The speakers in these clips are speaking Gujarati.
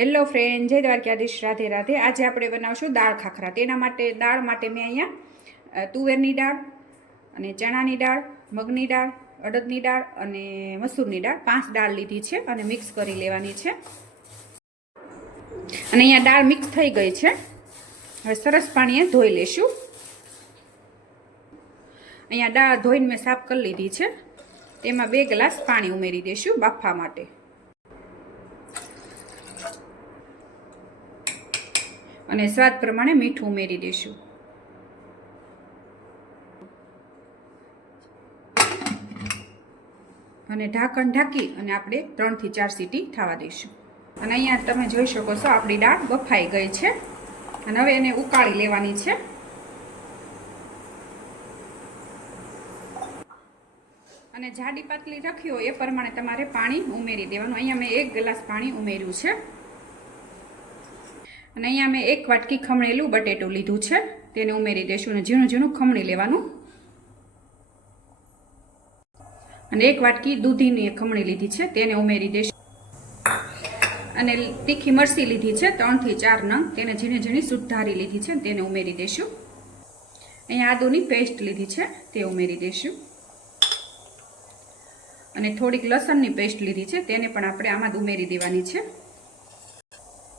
હેલો ફ્રેન્ડ, જય દ્વારકાધીશ, રાધે રાધે। આજે આપણે બનાવશું દાળ ખાખરા। તેના માટે દાળ માટે મેં અહીંયા તુવેરની દાળ અને ચણાની દાળ, મગની દાળ, અડદની દાળ અને મસૂરની દાળ 5 દાળ લીધી છે અને મિક્સ કરી લેવાની છે। અને અહીંયા દાળ મિક્સ થઈ ગઈ છે। હવે સરસ પાણીએ ધોઈ લેશું। અહીંયા દાળ ધોઈને મેં સાફ કરી લીધી છે। તેમાં 2 ગ્લાસ પાણી ઉમેરી દઈશું બાફવા માટે। અને સ્વાદ પ્રમાણે મીઠું ઉમેરી દઈશું। અને ઢાંકણ ઢાંકી અને આપણે 3 થી 4 સીટી થવા દઈશું। અને અહીંયા તમે જોઈ શકો છો આપણી દાળ બફાઈ ગઈ છે અને હવે એને ઉકાળી લેવાની છે। અને જાડી પાતળી રાખી હોય એ પ્રમાણે તમારે પાણી ઉમેરી દેવાનું। અહીંયા મેં 1 ગ્લાસ પાણી ઉમેર્યું છે। અને અહીંયા મેં 1 વાટકી ખમણેલું બટેટું લીધું છે, તેને ઉમેરી દઈશું અને ઝીણું ઝીણું ખમણી લેવાનું। અને 1 વાટકી દૂધીની ખમણી લીધી છે, તેને ઉમેરી દઈશું। અને તીખી મરચી લીધી છે 3 થી 4 નંગ, તેને ઝીણી ઝીણી સુધારી લીધી છે, તેને ઉમેરી દઈશું। અહીંયા આદુની પેસ્ટ લીધી છે, તે ઉમેરી દઈશું। અને થોડીક લસણની પેસ્ટ લીધી છે, તેને પણ આપણે આમાં ઉમેરી દેવાની છે।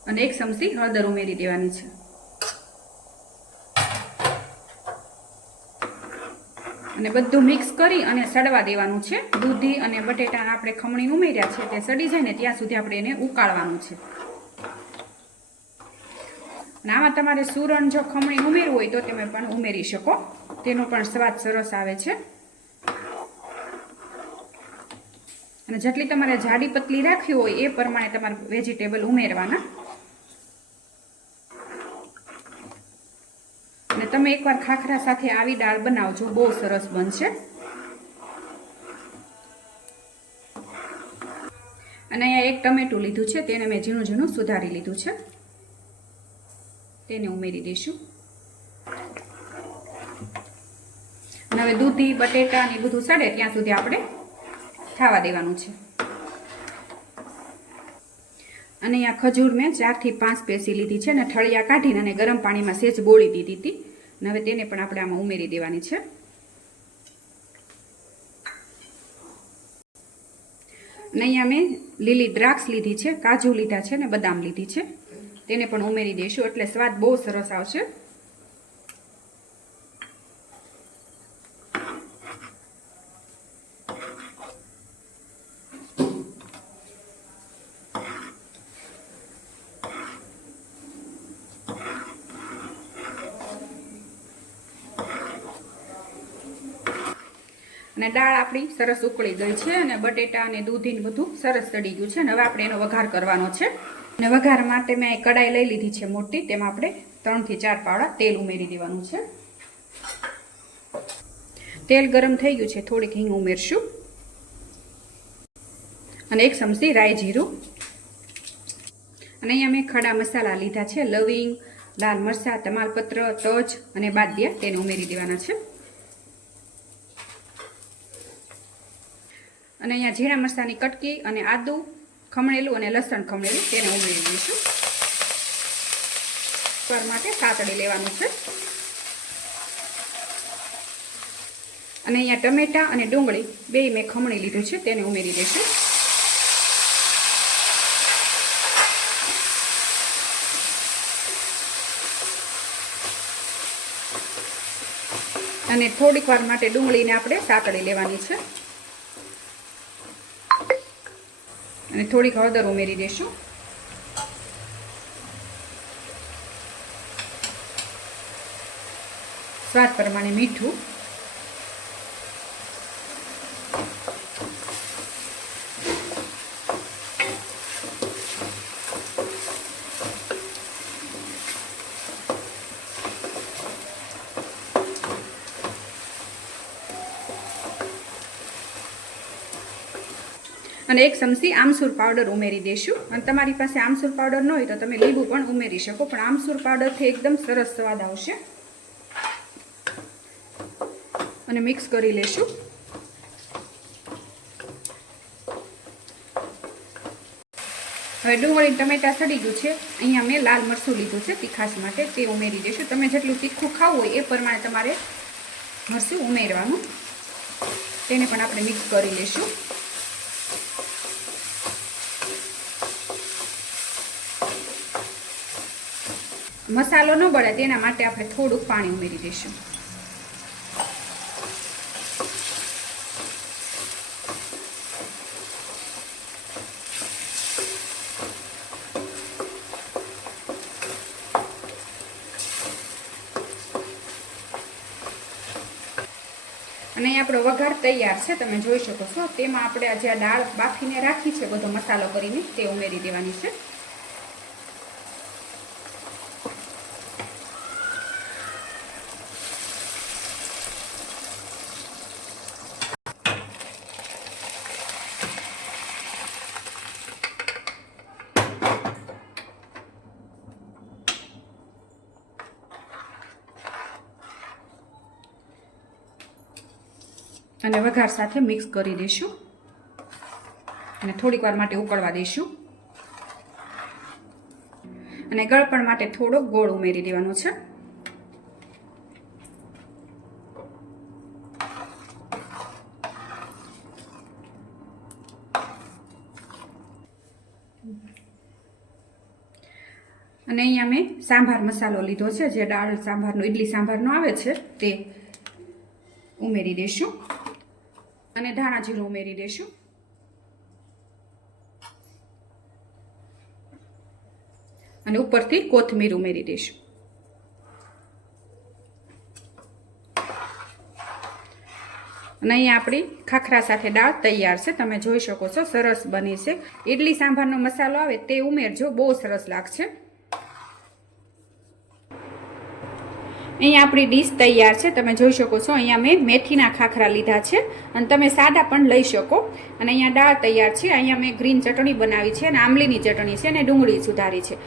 અને 1 ચમચી હળદર ઉમેરી દેવાની છે। અને બધું મિક્સ કરી અને સડવા દેવાનું છે। દૂધી અને બટેટા આપણે ખમણીને ઉમેર્યા છે તે સડી જાય ને ત્યાં સુધી આપણે એને ઉકાળવાનું છે। અને આમાં તમારે સુરણ જો ખમણી ઉમેરવું હોય તો તમે પણ ઉમેરી શકો, તેનો પણ સ્વાદ સરસ આવે છે। અને જેટલી તમારે જાડી પતલી રાખવી હોય એ પ્રમાણે તમારે વેજીટેબલ ઉમેરવાના। અને તમે એકવાર ખાખરા સાથે આવી દાળ બનાવજો, બહુ સરસ બનશે। અને અહીંયા 1 ટમેટું લીધું છે, તેને મેં ઝીણું ઝીણું સુધારી લીધું છે, તેને ઉમેરી દઈશું। અને હવે દૂધી બટેટા ને બધું સડે ત્યાં સુધી આપણે ખાવા દેવાનું છે। અને અહીંયા ખજૂર મેં 4 થી 5 પેસી લીધી છે અને ઠળિયા કાઢીને અને ગરમ પાણીમાં સેજ બોળી દીધી હતી। અને હવે તેને પણ આપણે આમાં ઉમેરી દેવાની છે। અને અહીંયા મેં લીલી દ્રાક્ષ લીધી છે, કાજુ લીધા છે અને બદામ લીધી છે, તેને પણ ઉમેરી દઈશું, એટલે સ્વાદ બહુ સરસ આવશે। અને દાળ આપણી સરસ ઉકળી ગઈ છે અને બટેટા અને દૂધી ને બધું સરસ સડી ગયું છે। અને હવે આપણે એનો વઘાર કરવાનો છે। અને વઘાર માટે મેં કડાઈ લઈ લીધી છે મોટી, તેમાં આપણે 3 થી 4 પાવડા તેલ ઉમેરી દેવાનું છે। તેલ ગરમ થઈ ગયું છે, થોડીક હિંગ ઉમેરશું અને 1 ચમચી રાઈ જીરું। અને અહીંયા મેં ખડા મસાલા લીધા છે, લવિંગ, લાલ મરચાં, તમાલપત્ર, તજ અને બાદિયા, તેને ઉમેરી દેવાના છે। અને અહીંયા ઝીણા મરચાંની કટકી અને આદુ ખમણેલું અને લસણ ખમણેલું, તેને ઉમેરી દઈશું। સ્વાદ માટે સાતળી લેવાનું છે। અને અહીંયા ટમેટા અને ડુંગળી 2 મેં ખમણી લીધું છે, તેને ઉમેરી દઈશું। અને થોડીક વાર માટે ડુંગળીને આપણે સાતળી લેવાની છે। અને થોડીક હળદર ઉમેરી દઈશું। સ્વાદ પ્રમાણે મીઠું। અને 1 ચમચી આમચૂર પાવડર ઉમેરી દઈશું। અને તમારી પાસે આમચૂર પાવડર ન હોય તો તમે લીંબુ પણ ઉમેરી શકો, પણ આમચૂર પાવડરથી એકદમ સરસ સ્વાદ આવશે। અને મિક્સ કરી લેશું। હવે ડુંગળી ટમેટા સડી ગયું છે. અહીંયા મેં લાલ મરચું લીધું છે તીખાશ માટે, તે ઉમેરી દઈશું. તમે જેટલું તીખું ખાવું હોય એ પ્રમાણે તમારે મરચું ઉમેરવાનું. તેને પણ આપણે મિક્સ કરી લઈશું. મસાલો ન બળે તેના માટે આપણે થોડુંક પાણી ઉમેરી દઈશું. અને અહીં આપણો વઘાર તૈયાર છે, તમે જોઈ શકો છો. તેમાં આપણે આજે આ દાળ બાફીને રાખી છે બધો મસાલો કરીને તે ઉમેરી દેવાની છે. અને વઘાર સાથે મિક્સ કરી દઈશું અને થોડીક વાર માટે ઉકળવા દઈશું. અને ગળપણ માટે થોડો ગોળ ઉમેરી દેવાનો છે. અને અહીંયા મેં સાંભાર મસાલો લીધો છે, જે દાળ સાંભારનો ઇડલી સાંભારનો આવે છે તે ઉમેરી દઈશું. અને ધાણા જીરું ઉમેરી દઈશું. અને ઉપરથી કોથમીર ઉમેરી દઈશું. અને અહીંયા આપણી ખાખરા સાથે દાળ તૈયાર છે, તમે જોઈ શકો છો. સરસ બની છે. ઇડલી સાંભારનો મસાલો આવે તે ઉમેરજો, બહુ સરસ લાગશે. અહીંયા આપણી ડીશ તૈયાર છે, તમે જોઈ શકો છો. અહીંયા મેં મેથીના ખાખરા લીધા છે અને તમે સાદા પણ લઈ શકો. અને અહીંયા દાળ તૈયાર છે. અહીંયા મેં ગ્રીન ચટણી બનાવી છે અને આંબલીની ચટણી છે અને ડુંગળી સુધારી છે.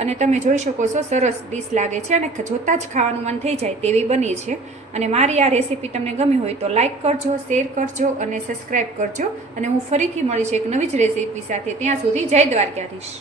અને તમે જોઈ શકો છો સરસ ડીશ લાગે છે અને જોતાં જ ખાવાનું મન થઈ જાય તેવી બની છે. અને મારી આ રેસીપી તમને ગમી હોય તો લાઈક કરજો, શેર કરજો અને સબસ્ક્રાઈબ કરજો. અને હું ફરીથી મળીશ એક નવી જ રેસીપી સાથે. ત્યાં સુધી જય દ્વારકાધીશ.